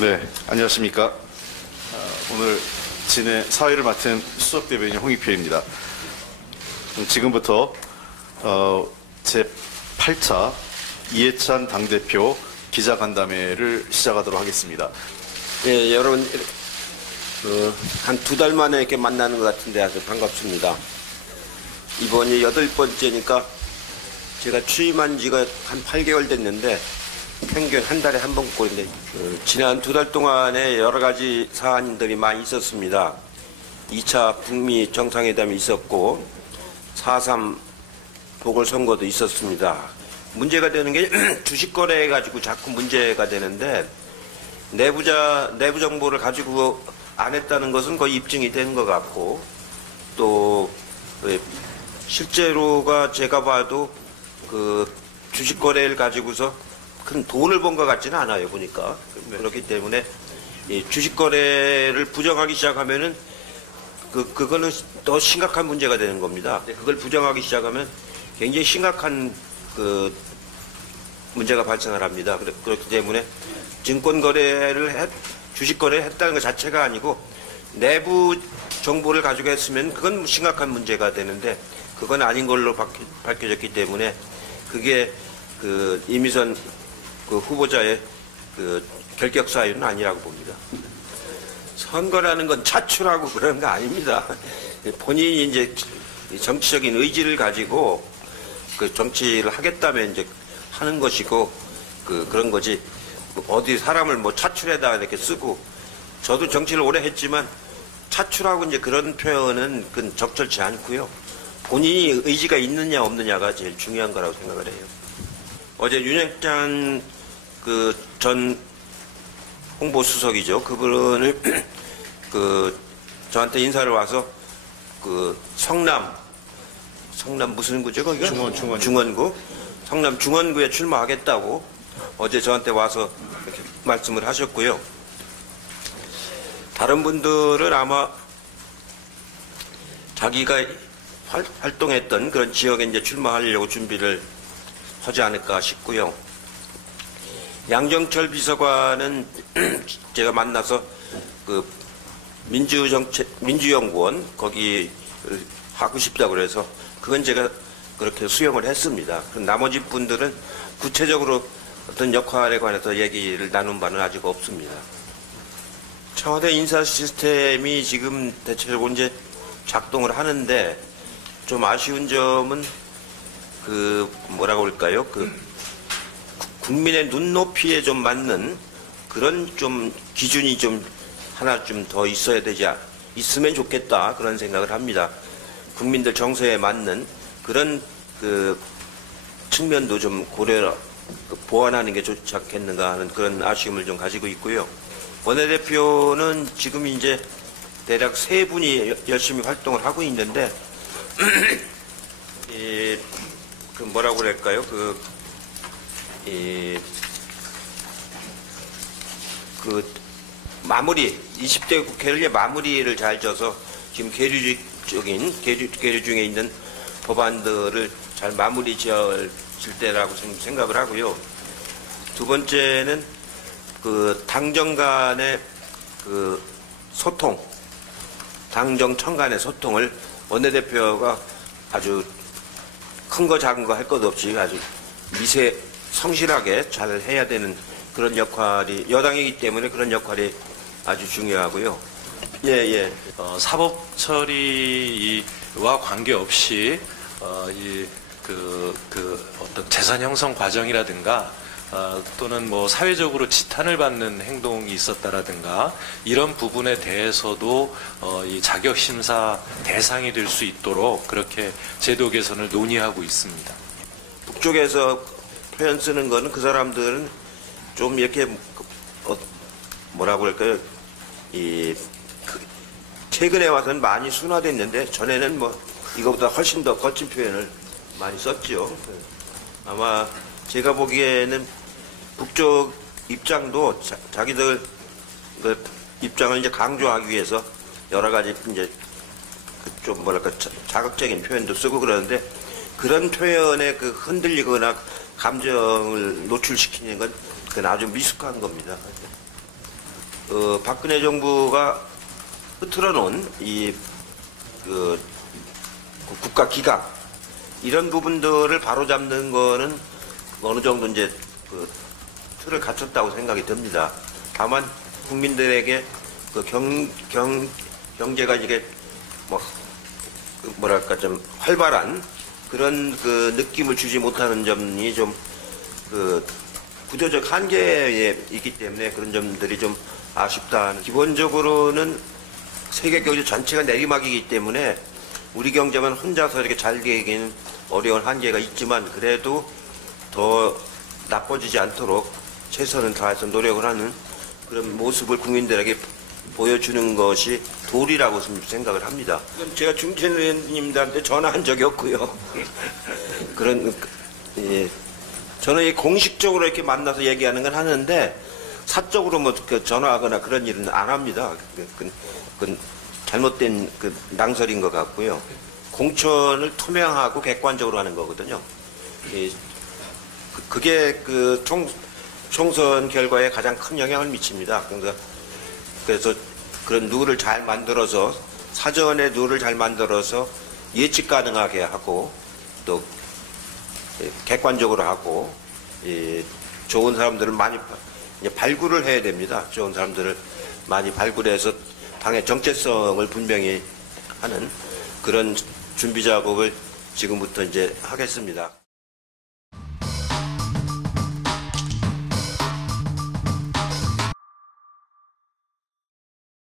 네, 안녕하십니까. 오늘 진해 사회를 맡은 수석대변인 홍익표입니다. 지금부터 제8차 이해찬 당대표 기자간담회를 시작하도록 하겠습니다. 예, 여러분, 한 2달 만에 이렇게 만나는 것 같은데 아주 반갑습니다. 이번이 8번째니까 제가 취임한 지가 한 8개월 됐는데 평균 한 달에 한 번꼴인데 지난 2달 동안에 여러 가지 사안들이 많이 있었습니다. 2차 북미 정상회담이 있었고 4.3 보궐선거도 있었습니다. 문제가 되는 게 주식 거래해 가지고 자꾸 문제가 되는데 내부 정보를 가지고 안 했다는 것은 거의 입증이 된 것 같고 또 실제로가 제가 봐도 그 주식 거래를 가지고서 큰 돈을 번 것 같지는 않아요, 보니까. 그렇기 때문에 이 주식 거래를 부정하기 시작하면은 그거는 더 심각한 문제가 되는 겁니다. 그걸 부정하기 시작하면 굉장히 심각한 그 문제가 발생을 합니다. 그렇기 때문에 증권 거래를 주식 거래를 했다는 것 자체가 아니고 내부 정보를 가지고 했으면 그건 심각한 문제가 되는데 그건 아닌 걸로 밝혀졌기 때문에 그게 그 이미선 그 후보자의 그 결격 사유는 아니라고 봅니다. 선거라는 건 차출하고 그런 거 아닙니다. 본인이 이제 정치적인 의지를 가지고 그 정치를 하겠다면 이제 하는 것이고 그런 거지. 어디 사람을 뭐 차출해다 이렇게 쓰고 저도 정치를 오래 했지만 차출하고 이제 그런 표현은 그건 적절치 않고요. 본인이 의지가 있느냐 없느냐가 제일 중요한 거라고 생각을 해요. 어제 윤영찬 그 전 홍보수석이죠. 그분을 저한테 인사를 와서 그 성남 무슨 구죠? 거기가? 중원구. 성남 중원구에 출마하겠다고 어제 저한테 와서 이렇게 말씀을 하셨고요. 다른 분들은 아마 자기가 활동했던 그런 지역에 이제 출마하려고 준비를 하지 않을까 싶고요. 양정철 비서관은 제가 만나서 그 민주연구원 거기 하고 싶다고 그래서 그건 제가 그렇게 수용을 했습니다. 나머지 분들은 구체적으로 어떤 역할에 관해서 얘기를 나눈 바는 아직 없습니다. 청와대 인사 시스템이 지금 대체적으로 이제 작동을 하는데 좀 아쉬운 점은 그 뭐라고 할까요? 국민의 눈높이에 좀 맞는 그런 좀 기준이 좀 하나 좀 더 있으면 좋겠다 그런 생각을 합니다. 국민들 정서에 맞는 그런 그 측면도 좀 보완하는 게 좋지 않겠는가 하는 그런 아쉬움을 좀 가지고 있고요. 원내대표는 지금 이제 대략 3분이 열심히 활동을 하고 있는데 그 뭐라고 그럴까요? 마무리 20대 국회를 마무리를 잘 져서 지금 계류 중에 있는 법안들을 잘 마무리 지을 때라고 생각을 하고요. 두 번째는 그 당정 간의 그 소통, 당정청 간의 소통을 원내대표가 아주 큰 거 작은 거 할 것 없이 아주 성실하게 잘 해야 되는 그런 역할이 여당이기 때문에 그런 역할이 아주 중요하고요. 예. 사법 처리와 관계없이 어떤 재산 형성 과정이라든가 또는 뭐 사회적으로 지탄을 받는 행동이 있었다라든가 이런 부분에 대해서도 이 자격 심사 대상이 될 수 있도록 그렇게 제도 개선을 논의하고 있습니다. 북쪽에서 표현 쓰는 거는 그 사람들은 좀 이렇게 뭐라고 할까요? 최근에 와서는 많이 순화됐는데 전에는 뭐 이거보다 훨씬 더 거친 표현을 많이 썼죠. 아마 제가 보기에는 북쪽 입장도 자기들 그 입장을 이제 강조하기 위해서 여러 가지 이제 좀 뭐랄까 자극적인 표현도 쓰고 그러는데 그런 표현에 흔들리거나 감정을 노출시키는 건 그건 아주 미숙한 겁니다. 박근혜 정부가 흐트러 놓은 그 국가 기강 이런 부분들을 바로잡는 거는 어느 정도 이제 그 틀을 갖췄다고 생각이 듭니다. 다만 국민들에게 그 경제가 이게 뭐랄까 좀 활발한 그런 그 느낌을 주지 못하는 점이 좀 그 구조적 한계에 있기 때문에 그런 점들이 좀 아쉽다. 기본적으로는 세계 경제 전체가 내리막이기 때문에 우리 경제만 혼자서 이렇게 잘 되기는 어려운 한계가 있지만 그래도 더 나빠지지 않도록 최선을 다해서 노력을 하는 그런 모습을 국민들에게 보여주는 것이 도리라고 생각을 합니다. 제가 중진 의원님들한테 전화한 적이 없고요. 저는 공식적으로 이렇게 만나서 얘기하는 건 하는데 사적으로 뭐 전화하거나 그런 일은 안 합니다. 그건 잘못된 그 낭설인 것 같고요. 공천을 투명하고 객관적으로 하는 거거든요. 그게 그 총선 결과에 가장 큰 영향을 미칩니다. 그래서 그런 룰을 잘 만들어서 사전에 룰을 잘 만들어서 예측 가능하게 하고 또 객관적으로 하고 좋은 사람들을 많이 발굴을 해야 됩니다. 좋은 사람들을 많이 발굴해서 당의 정체성을 분명히 하는 그런 준비 작업을 지금부터 이제 하겠습니다.